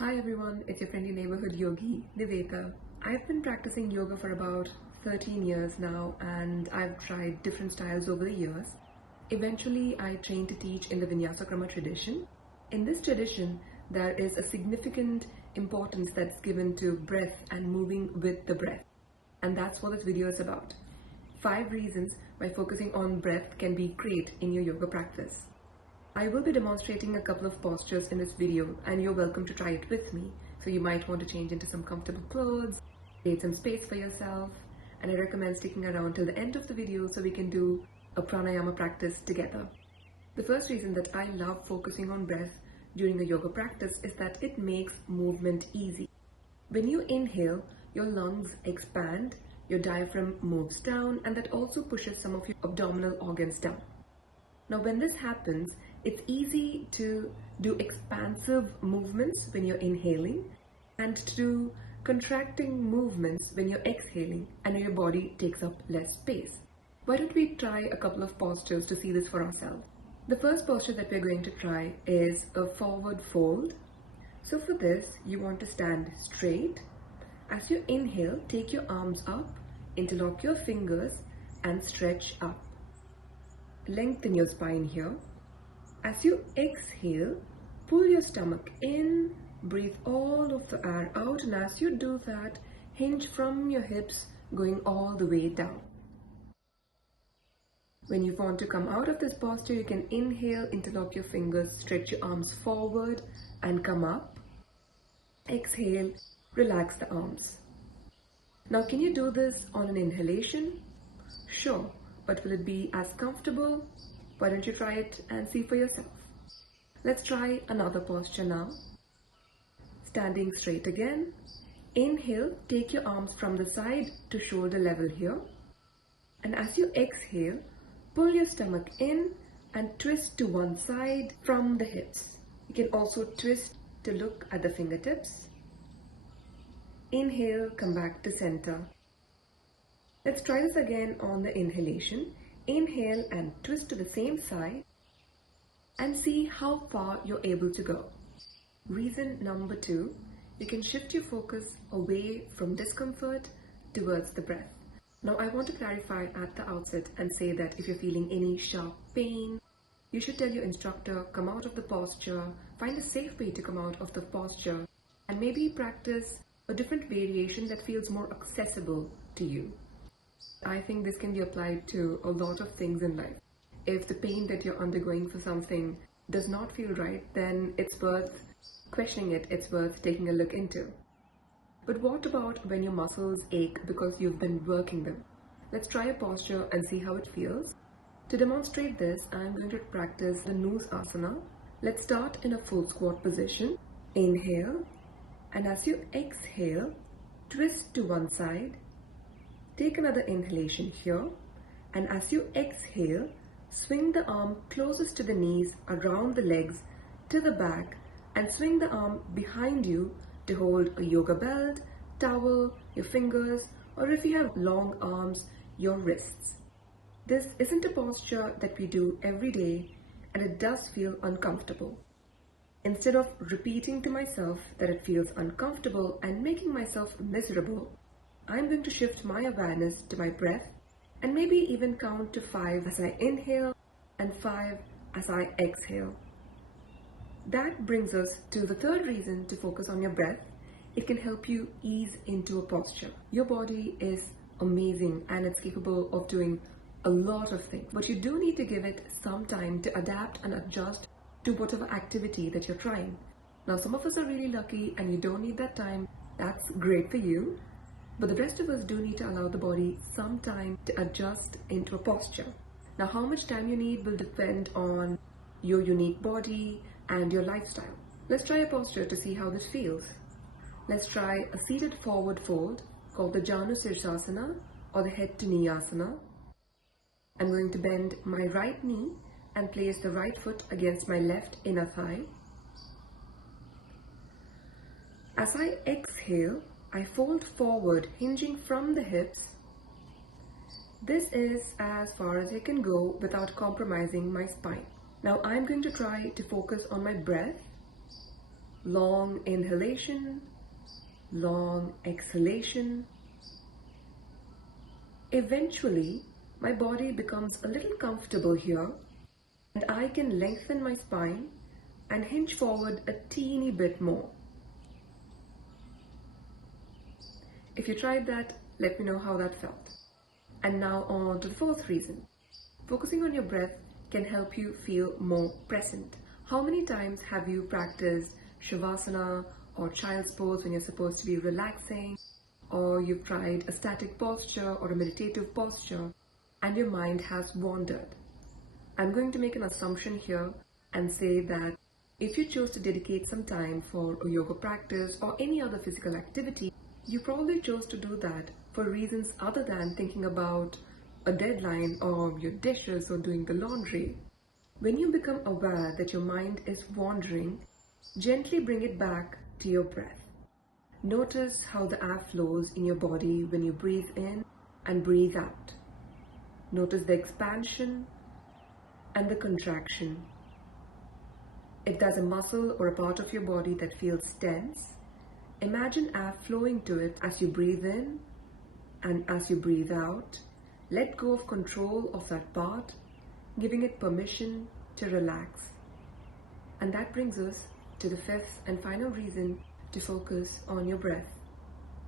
Hi everyone, it's your friendly neighborhood yogi, Niveka. I've been practicing yoga for about 13 years now and I've tried different styles over the years. Eventually, I trained to teach in the Vinyasa Krama tradition. In this tradition, there is a significant importance that's given to breath and moving with the breath. And that's what this video is about. 5 reasons why focusing on breath can be great in your yoga practice. I will be demonstrating a couple of postures in this video and you're welcome to try it with me. So you might want to change into some comfortable clothes, create some space for yourself, and I recommend sticking around till the end of the video so we can do a pranayama practice together. The first reason that I love focusing on breath during a yoga practice is that it makes movement easy. When you inhale, your lungs expand, your diaphragm moves down, and that also pushes some of your abdominal organs down. Now when this happens, it's easy to do expansive movements when you're inhaling and to do contracting movements when you're exhaling and your body takes up less space. Why don't we try a couple of postures to see this for ourselves? The first posture that we're going to try is a forward fold. So for this, you want to stand straight. As you inhale, take your arms up, interlock your fingers and stretch up. Lengthen your spine here. As you exhale, pull your stomach in, breathe all of the air out, and as you do that, hinge from your hips going all the way down. When you want to come out of this posture, you can inhale, interlock your fingers, stretch your arms forward and come up. Exhale, relax the arms. Now can you do this on an inhalation? Sure, but will it be as comfortable? Why don't you try it and see for yourself? Let's try another posture now. Standing straight again. Inhale, take your arms from the side to shoulder level here. And as you exhale, pull your stomach in and twist to one side from the hips. You can also twist to look at the fingertips. Inhale, come back to center. Let's try this again on the inhalation. Inhale and twist to the same side and see how far you're able to go. Reason number 2, you can shift your focus away from discomfort towards the breath. Now I want to clarify at the outset and say that if you're feeling any sharp pain, you should tell your instructor, come out of the posture, find a safe way to come out of the posture, and maybe practice a different variation that feels more accessible to you. I think this can be applied to a lot of things in life. If the pain that you're undergoing for something does not feel right, then it's worth questioning it, it's worth taking a look into. But what about when your muscles ache because you've been working them? Let's try a posture and see how it feels. To demonstrate this, I'm going to practice the Noose asana. Let's start in a full squat position. Inhale, and as you exhale, twist to one side. Take another inhalation here, and as you exhale, swing the arm closest to the knees, around the legs, to the back, and swing the arm behind you to hold a yoga belt, towel, your fingers, or if you have long arms, your wrists. This isn't a posture that we do every day, and it does feel uncomfortable. Instead of repeating to myself that it feels uncomfortable and making myself miserable, I'm going to shift my awareness to my breath and maybe even count to 5 as I inhale and 5 as I exhale. That brings us to the third reason to focus on your breath. It can help you ease into a posture. Your body is amazing and it's capable of doing a lot of things, but you do need to give it some time to adapt and adjust to whatever activity that you're trying. Now some of us are really lucky and you don't need that time. That's great for you. But the rest of us do need to allow the body some time to adjust into a posture. Now how much time you need will depend on your unique body and your lifestyle. Let's try a posture to see how this feels. Let's try a seated forward fold called the Janu Sirsasana or the head to knee asana. I'm going to bend my right knee and place the right foot against my left inner thigh. As I exhale, I fold forward, hinging from the hips. This is as far as I can go without compromising my spine. Now I'm going to try to focus on my breath Long inhalation, long exhalation. Eventually, my body becomes a little comfortable here and I can lengthen my spine and hinge forward a teeny bit more. If you tried that, let me know how that felt. And now on to the fourth reason. Focusing on your breath can help you feel more present. How many times have you practiced Shavasana or child's pose when you're supposed to be relaxing, or you've tried a static posture or a meditative posture and your mind has wandered? I'm going to make an assumption here and say that if you chose to dedicate some time for a yoga practice or any other physical activity, you probably chose to do that for reasons other than thinking about a deadline or your dishes or doing the laundry. When you become aware that your mind is wandering, gently bring it back to your breath. Notice how the air flows in your body when you breathe in and breathe out. Notice the expansion and the contraction. If there's a muscle or a part of your body that feels tense, imagine air flowing to it as you breathe in and as you breathe out. Let go of control of that part, giving it permission to relax. And that brings us to the fifth and final reason to focus on your breath.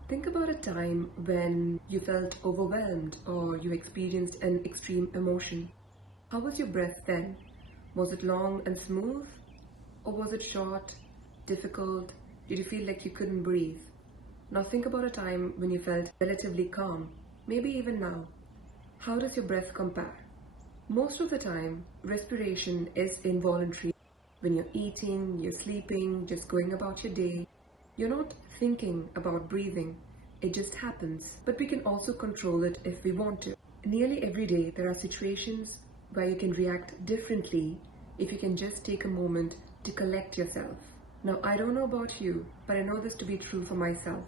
Think about a time when you felt overwhelmed or you experienced an extreme emotion. How was your breath then? Was it long and smooth? Or was it short, difficult? Did you feel like you couldn't breathe? Now think about a time when you felt relatively calm, maybe even now. How does your breath compare? Most of the time, respiration is involuntary. When you're eating, you're sleeping, just going about your day, you're not thinking about breathing. It just happens. But we can also control it if we want to. Nearly every day, there are situations where you can react differently if you can just take a moment to collect yourself. Now, I don't know about you, but I know this to be true for myself.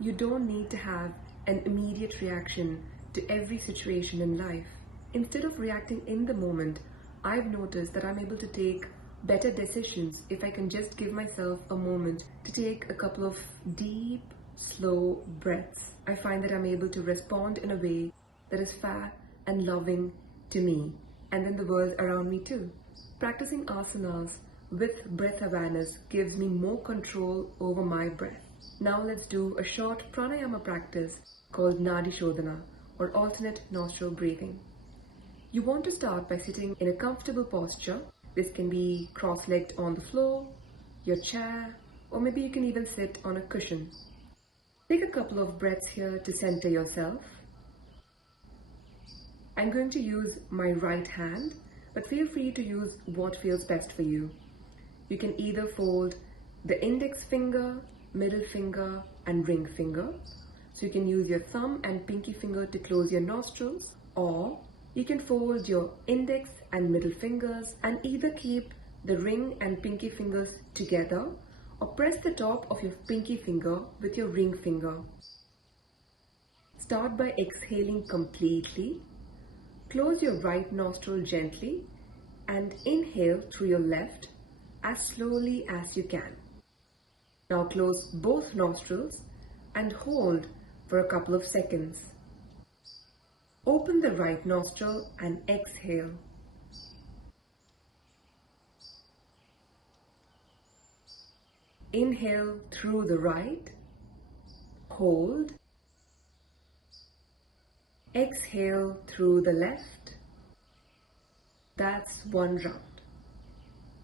You don't need to have an immediate reaction to every situation in life. Instead of reacting in the moment, I've noticed that I'm able to take better decisions if I can just give myself a moment to take a couple of deep, slow breaths. I find that I'm able to respond in a way that is fair and loving to me and then the world around me too. Practicing asanas with breath awareness gives me more control over my breath. Now let's do a short pranayama practice called Nadi Shodhana, or alternate nostril breathing. You want to start by sitting in a comfortable posture. This can be cross-legged on the floor, your chair, or maybe you can even sit on a cushion. Take a couple of breaths here to center yourself. I'm going to use my right hand, but feel free to use what feels best for you. You can either fold the index finger, middle finger, and ring finger. So you can use your thumb and pinky finger to close your nostrils, or you can fold your index and middle fingers and either keep the ring and pinky fingers together or press the top of your pinky finger with your ring finger. Start by exhaling completely. Close your right nostril gently and inhale through your left as slowly as you can. Now close both nostrils and hold for a couple of seconds. Open the right nostril and exhale. Inhale through the right, hold. Exhale through the left. That's one round.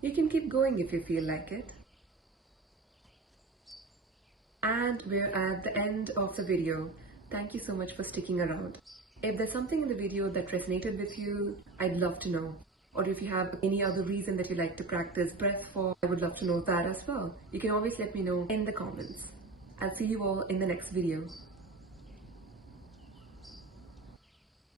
You can keep going if you feel like it. And we're at the end of the video. Thank you so much for sticking around. If there's something in the video that resonated with you, I'd love to know. Or if you have any other reason that you like to practice breath for, I would love to know that as well. You can always let me know in the comments. I'll see you all in the next video.